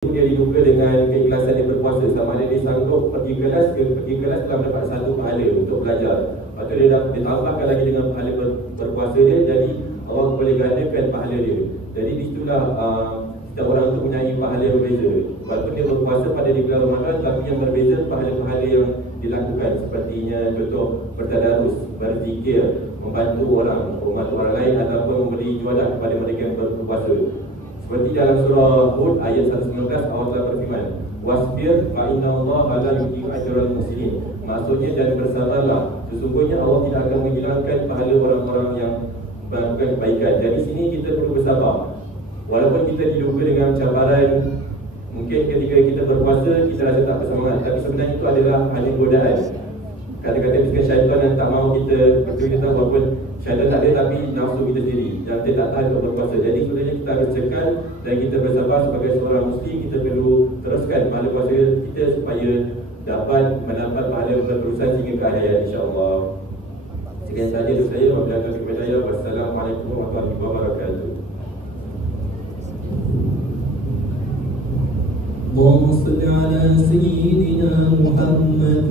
dia diduga dengan keikhlasan dia berpuasa, sama ada dia sanggup pergi kelas telah mendapat satu pahala untuk belajar. Lepas tu dia ditambahkan lagi dengan pahala berpuasa dia, jadi Allah boleh gandakan pahala dia. Jadi disitulah setiap orang itu punya pahala yang berbeza. Walaupun dia berpuasa pada di bulan Ramadan, tapi yang berbeza pahala-pahala yang dilakukan, sepertinya contoh bertadarus, berzikir, membantu orang lain, ataupun memberi juadah kepada mereka yang berpuasa. Seperti dalam surah Hud ayat 119, Allah telah berfirman, wasbir fa inna Allah la yudhi'u ajral muslimin. Maksudnya, dan bersabarlah, sesungguhnya Allah tidak akan menghilangkan pahala orang-orang yang melakukan kebaikan. Jadi sini kita perlu bersabar. Walaupun kita diduga dengan cabaran, mungkin ketika kita berpuasa kita rasa tak bersemangat, tapi sebenarnya itu adalah hanya godaan. Kata-kata bisikan syaitan yang tak mahu kita bercerita, walaupun syaitan tak ada, tapi nafsu kita sendiri dan kita tak tahan untuk berpuasa. Jadi sebenarnya kita harus cekal dan kita bersabar. Sebagai seorang muslim, kita perlu teruskan pahala puasa kita supaya dapat mendapat pahala berterusan sehingga ke akhir hayat, insya-Allah. Sekian sahaja dari saya. Wassalamualaikum warahmatullahi wabarakatuh. اللهم صل على سيدنا محمد